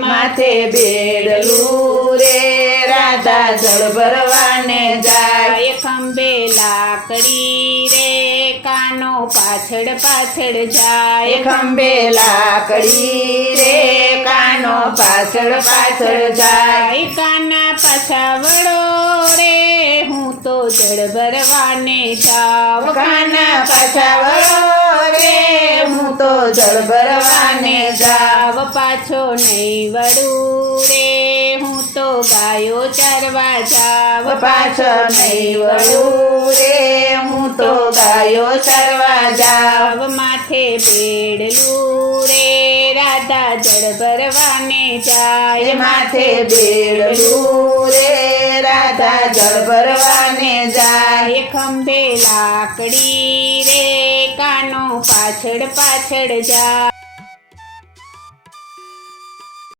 માથે બેડલું રે રાધા જળ ભરવાને જાય ખંભે લાકડી રે કાનો પાછળ પાછળ જાય ખંભે લાકડી રે કાનો પાછળ પાછળ જાય કાના પાછા વળો રે હું તો જળ ભરવાને જાવ કાના પાછા વળો રે હું તો જળ ભરવાને જાવ પાછો નહીં વળું રે હું તો ગાયો ચરવા જાવ પાછો નહીં વળું રે હું તો ગાયો ચરવા જાવ માથે બેડલું રે રાધા જળ ભરવાને જાય માથે બેડલું રે રાધા જળ ભરવાને જાય ખંભે લાકડી રે કાનો પાછળ પાછળ જાય